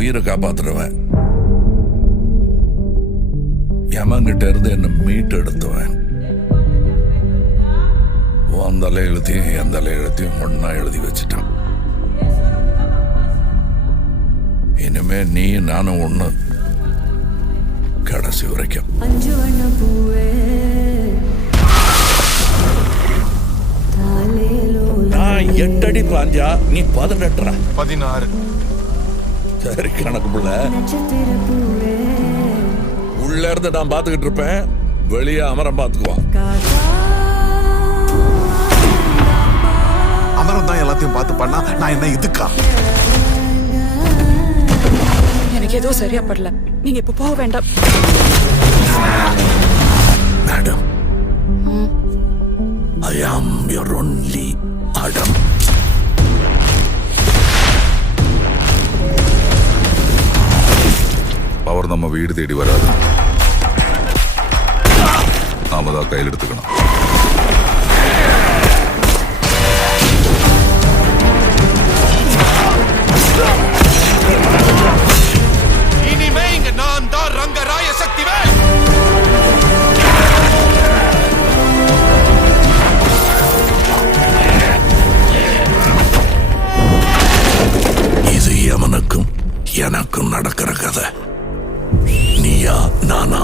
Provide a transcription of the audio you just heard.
உயிரை காப்பாத்துறவன், யமங்கிட்ட இருந்து என்ன மீட்டு எடுத்துவேன். உன் தலை எழுத்தையும் என் தலை எழுத்தையும் ஒன்னா எழுதி வச்சுட்டான். இனிமே நீ நானும் ஒண்ணு, கடைசி வரைக்கும். நான் 8 அடி பாஞ்சா நீ 18. 16. சரி கணக்கு புள்ள. உள்ள இருந்து நான் பாத்துக்கிட்டு இருப்பேன், வெளியே அமரம் பாத்துக்குவான். அமரம் தான் எல்லாத்தையும் பார்த்து பண்ணா நான் என்ன இதுக்கா? எனக்கு எதுவும் சரியா படல, நீங்க இப்ப போக வேண்டாம். Madam, I am your only Adam. Power நம்ம வீடு தேடி வராது, நாம தான் கையில் எடுத்துக்கணும். இனிமே இங்க நான் தான் ரங்கராய சக்திவேல். இது எவனுக்கும் எனக்கும் நடக்கிற கதை. நீயா நானா?